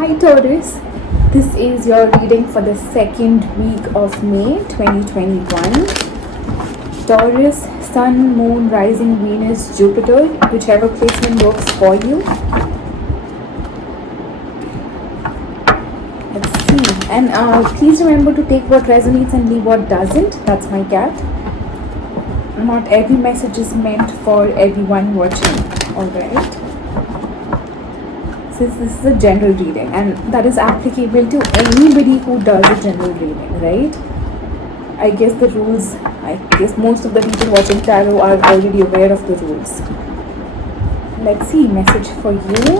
Hi Taurus, this is your reading for the second week of May 2021. Taurus, Sun, Moon, Rising, Venus, Jupiter, whichever placement works for you. Let's see. And please remember to take what resonates and leave what doesn't. That's my cat. Not every message is meant for everyone watching. Alright. This is a general reading and that is applicable to anybody who does a general reading, right? I guess the rules, most of the people watching tarot are already aware of the rules. Let's see, message for you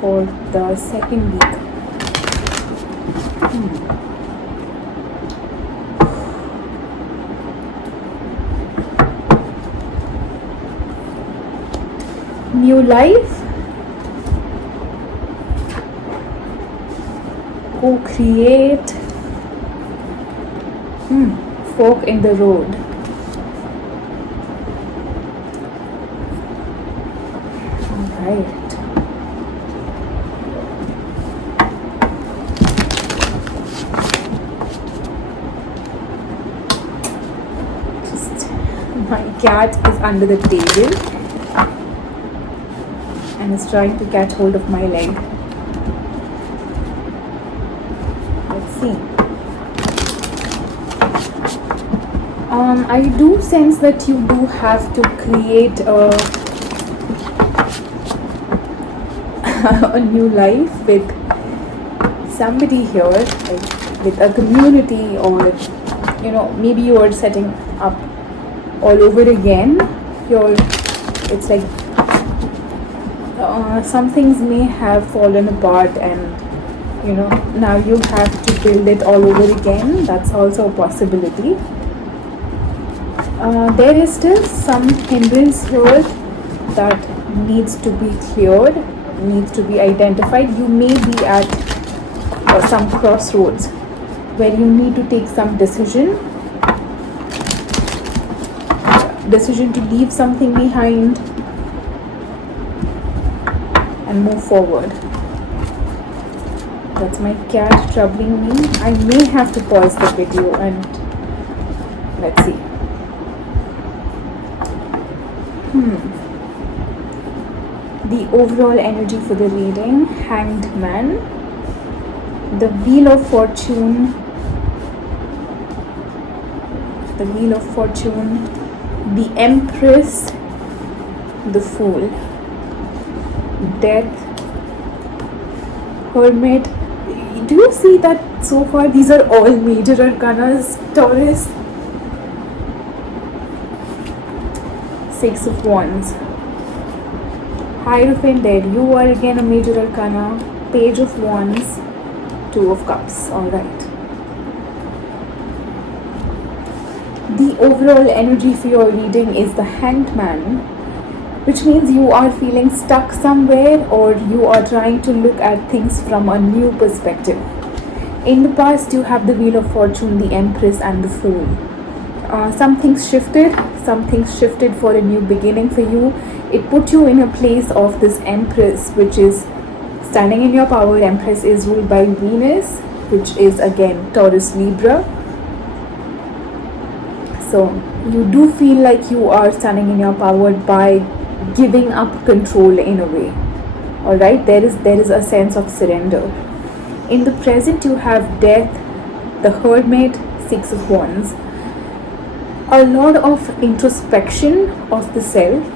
for the second week. New life, co-create, fork in the road. Alright. My cat is under the table and is trying to catch hold of my leg. Let's see. I do sense that you do have to create a new life with somebody here, like with a community, or maybe you are setting up all over again. It's like some things may have fallen apart and now you have to build it all over again. That's also a possibility. There is still some hindrance here that needs to be cleared, needs to be identified. You may be at some crossroads where you need to take some decision to leave something behind and move forward. That's my cat troubling me. I may have to pause the video and let's see. The overall energy for the reading: Hanged Man, the Wheel of Fortune, the Empress, the Fool, Death, Hermit. Do you see that so far these are all major arcanas, Taurus? Six of Wands, Hierophant dead. You are again a major arcana. Page of Wands, Two of Cups. Alright. The overall energy for your reading is the Hanged Man, which means you are feeling stuck somewhere or you are trying to look at things from a new perspective. In the past, you have the Wheel of Fortune, the Empress, and the Fool. Something's shifted for a new beginning for you. It put you in a place of this Empress, which is standing in your power. Empress is ruled by Venus, which is again Taurus Libra. So you do feel like you are standing in your power by giving up control in a way. Alright, there is a sense of surrender. In the present, you have Death, the Hermit, Six of Wands. A lot of introspection of the self,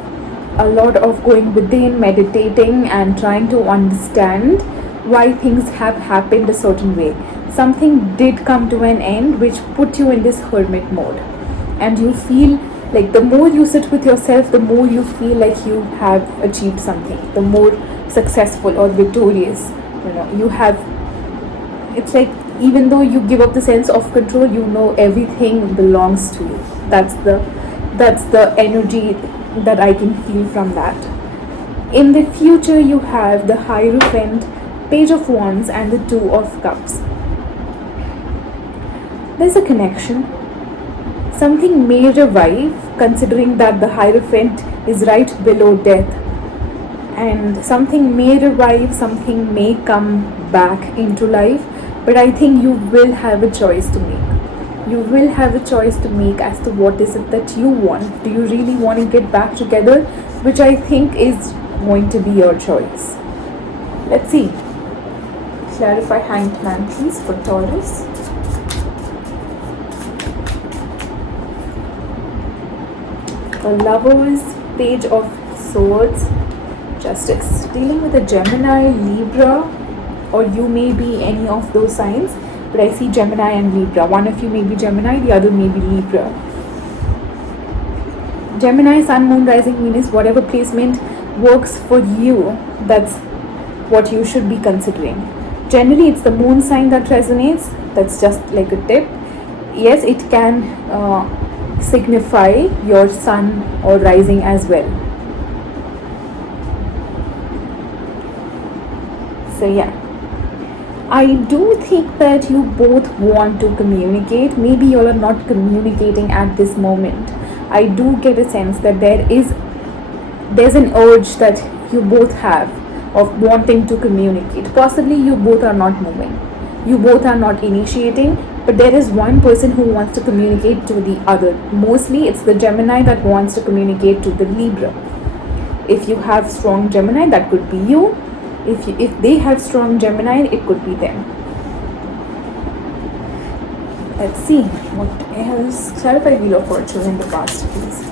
a lot of going within, meditating and trying to understand why things have happened a certain way. Something did come to an end which put you in this hermit mode, and you feel like the more you sit with yourself, the more you feel like you have achieved something, the more successful or victorious you have. It's like even though you give up the sense of control, everything belongs to you. That's the energy that I can feel from that. In the future, you have the Hierophant, Page of Wands, and the Two of Cups. There's a connection. Something may revive, considering that the Hierophant is right below Death, and something may revive, something may come back into life, but I think you will have a choice to make. You will have a choice to make as to what is it that you want. Do you really want to get back together? Which I think is going to be your choice. Let's see. Clarify Hanged Man, please, for Taurus. The Lovers, Page of Swords, Justice. Dealing with a Gemini, Libra, or you may be any of those signs, but I see Gemini and Libra. One of you may be Gemini, the other may be Libra. Gemini, Sun, Moon, Rising, Venus, whatever placement works for you, that's what you should be considering. Generally, it's the moon sign that resonates. That's just like a tip. Yes, it can signify your sun or rising as well. So yeah, I do think that you both want to communicate. Maybe you all are not communicating at this moment. I do get a sense that there's an urge that you both have of wanting to communicate. Possibly you both are not moving. You both are not initiating, but there is one person who wants to communicate to the other. Mostly it's the Gemini that wants to communicate to the Libra. If you have strong Gemini, that could be you. If they have strong Gemini, it could be them. Let's see what else. Clarify Wheel of Fortune in the past, please.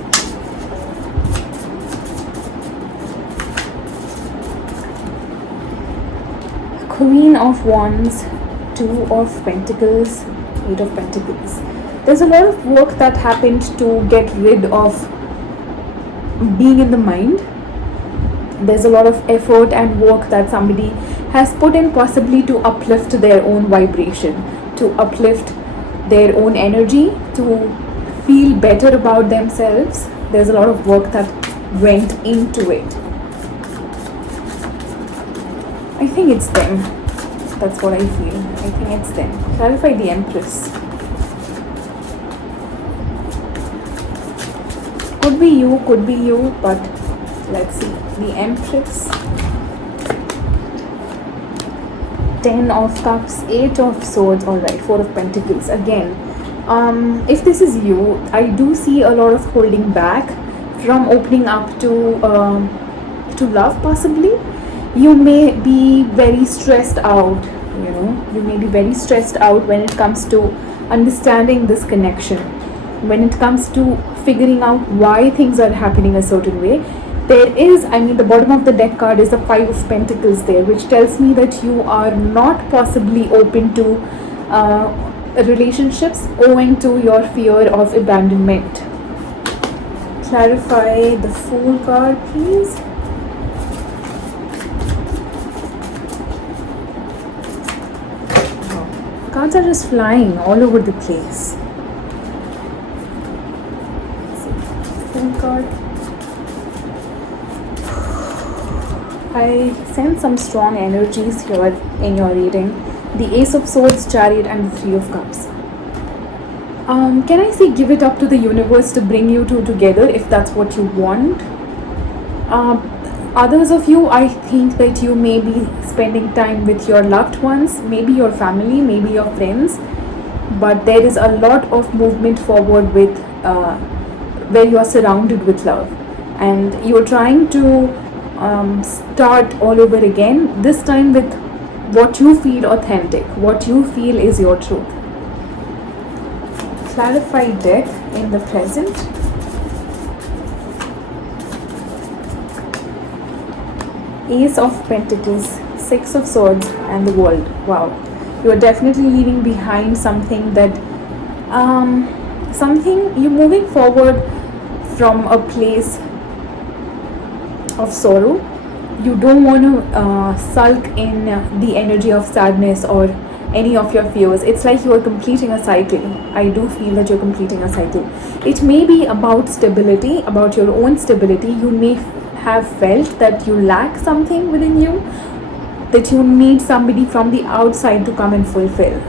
Queen of Wands, Two of Pentacles, Eight of Pentacles. There's a lot of work that happened to get rid of being in the mind. There's a lot of effort and work that somebody has put in, possibly to uplift their own vibration, to uplift their own energy, to feel better about themselves. There's a lot of work that went into it. I think it's them. That's what I feel. I think it's them. Clarify the Empress. Could be you, but let's see. The Empress. 10 of Cups, 8 of Swords, alright, 4 of Pentacles. Again, if this is you, I do see a lot of holding back from opening up to love, possibly. You may be very stressed out, you may be very stressed out when it comes to understanding this connection, when it comes to figuring out why things are happening a certain way. There is, the bottom of the deck card is the 5 of Pentacles there, which tells me that you are not possibly open to relationships owing to your fear of abandonment. Clarify the Fool card, please. Cards are just flying all over the place. Fool card. I sense some strong energies here in your reading. The Ace of Swords, Chariot, and the 3 of Cups. Can I say give it up to the universe to bring you two together if that's what you want? Others of you, I think that you may be spending time with your loved ones, maybe your family, maybe your friends, but there is a lot of movement forward with where you are surrounded with love, and you're trying to start all over again, this time with what you feel authentic, what you feel is your truth. Clarify Death in the present. Ace of Pentacles, 6 of Swords, and the World. Wow, you are definitely leaving behind something that you're moving forward from a place of sorrow. You don't want to sulk in the energy of sadness or any of your fears. It's like you are completing a cycle. I do feel that you're completing a cycle. It may be about stability, about your own stability. You may have felt that you lack something within you, that you need somebody from the outside to come and fulfill.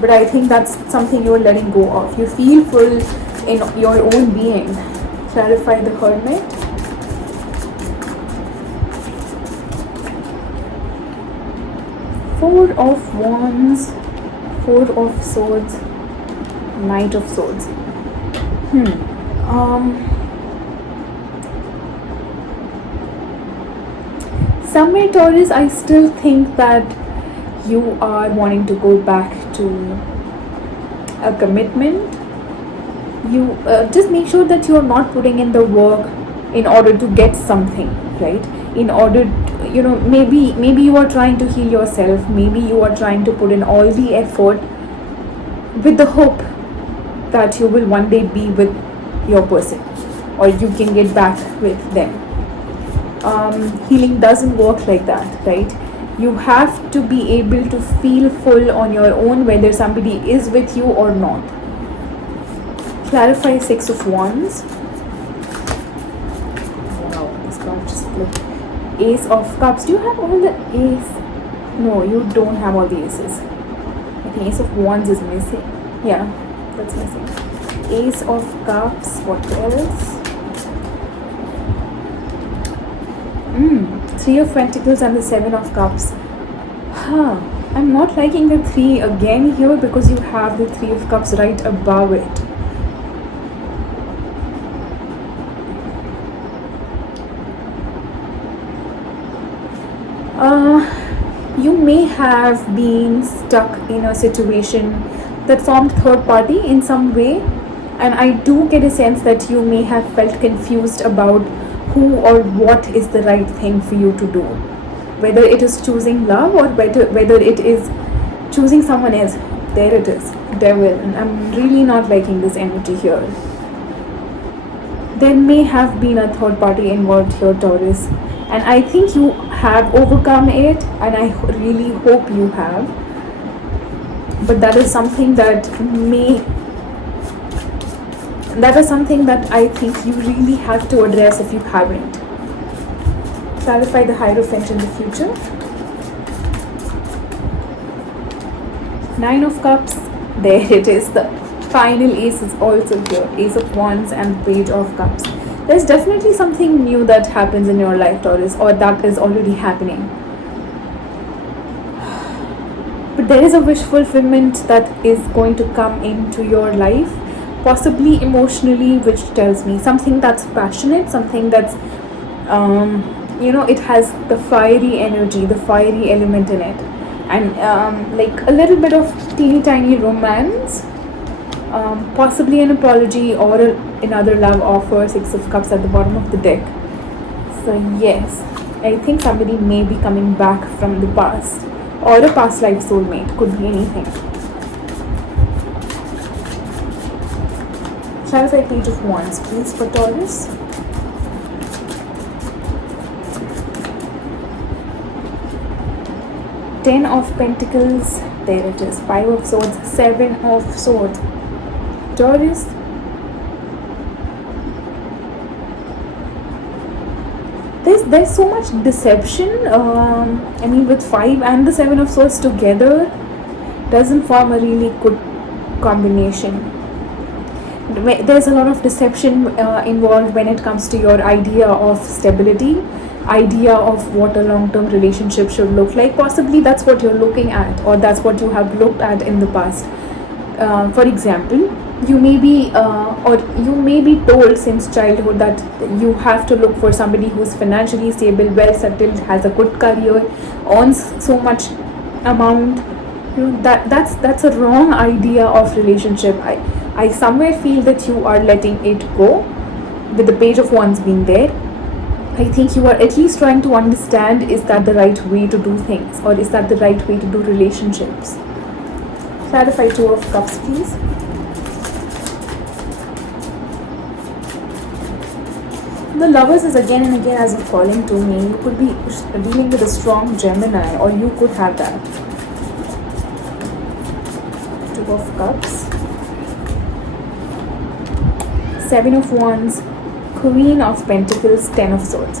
But I think that's something you're letting go of. You feel full in your own being. Clarify the Hermit. Four of Wands, Four of Swords, Knight of Swords. Somewhere, Taurus, I still think that you are wanting to go back to a commitment. You just make sure that you are not putting in the work in order to get something, right? In order to, maybe you are trying to heal yourself, maybe you are trying to put in all the effort with the hope that you will one day be with your person, or you can get back with them. Healing doesn't work like that, right? You have to be able to feel full on your own, whether somebody is with you or not. Clarify Six of Wands. Wow, this card just flipped. Ace of Cups. Do you have all the ace? No, you don't have all the aces. I think Ace of Wands is missing. Yeah, that's missing. Ace of Cups. What else? Three of Pentacles and the Seven of Cups. I'm not liking the 3 again here, because you have the Three of Cups right above it. You may have been stuck in a situation that formed third party in some way, and I do get a sense that you may have felt confused about who or what is the right thing for you to do, whether it is choosing love or whether it is choosing someone else. There it is, Devil, and I'm really not liking this energy here. There may have been a third party involved here, Taurus, and I think you have overcome it, and I really hope you have. But that is something that I think you really have to address if you haven't. Clarify the Hierophant in the future. Nine of Cups. There it is. The final ace is also here. Ace of Wands and Page of Cups. There's definitely something new that happens in your life, Taurus, or that is already happening. But there is a wish fulfillment that is going to come into your life, possibly emotionally, which tells me something that's passionate, something that's, it has the fiery energy, the fiery element in it, and like a little bit of teeny tiny romance, possibly an apology or another love offer. Six of Cups at the bottom of the deck. So yes, I think somebody may be coming back from the past, or a past life soulmate, could be anything. Clarify Page of Wands, please, for Taurus. Ten of Pentacles. There it is. Five of Swords. Seven of Swords. Taurus. There's so much deception. With 5 and the 7 of Swords together doesn't form a really good combination. There's a lot of deception involved when it comes to your idea of stability, idea of what a long-term relationship should look like. Possibly that's what you're looking at, or that's what you have looked at in the past. For example, you may be told since childhood that you have to look for somebody who's financially stable, well settled, has a good career, earns so much amount. That's a wrong idea of relationship. I somewhere feel that you are letting it go with the Page of Wands being there. I think you are at least trying to understand, is that the right way to do things, or is that the right way to do relationships? Clarify Two of Cups, please. The Lovers is again and again as a calling to me. You could be dealing with a strong Gemini, or you could have that. Two of Cups. Seven of Wands. Queen of Pentacles. Ten of Swords.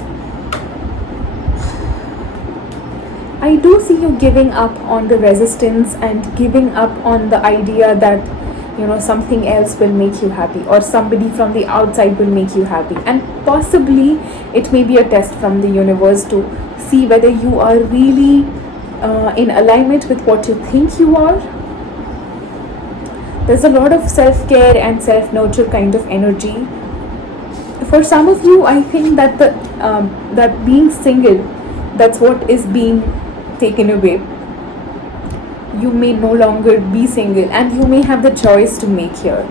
I do see you giving up on the resistance and giving up on the idea that something else will make you happy, or somebody from the outside will make you happy, and possibly it may be a test from the universe to see whether you are really in alignment with what you think you are. There's a lot of self-care and self-nurture kind of energy. For some of you, I think that that being single, that's what is being taken away. You may no longer be single, and you may have the choice to make here.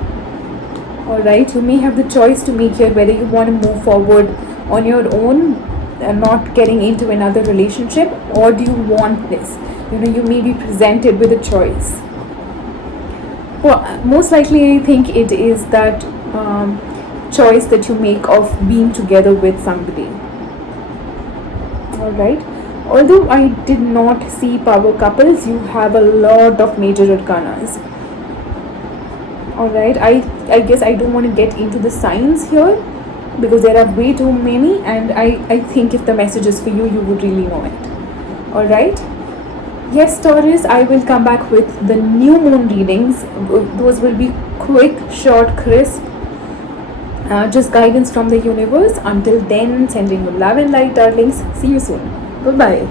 Alright, you may have the choice to make here whether you want to move forward on your own and not getting into another relationship, or do you want this? You may be presented with a choice. Well, most likely I think it is that choice that you make of being together with somebody. Alright, although I did not see power couples, you have a lot of major arcanas. Alright, I guess I don't want to get into the signs here because there are way too many, and I think if the message is for you, you would really know it. Alright, yes, Taurus, I will come back with the new moon readings. Those will be quick, short, crisp, just guidance from the universe. Until then, sending you love and light, darlings. See you soon. Bye bye.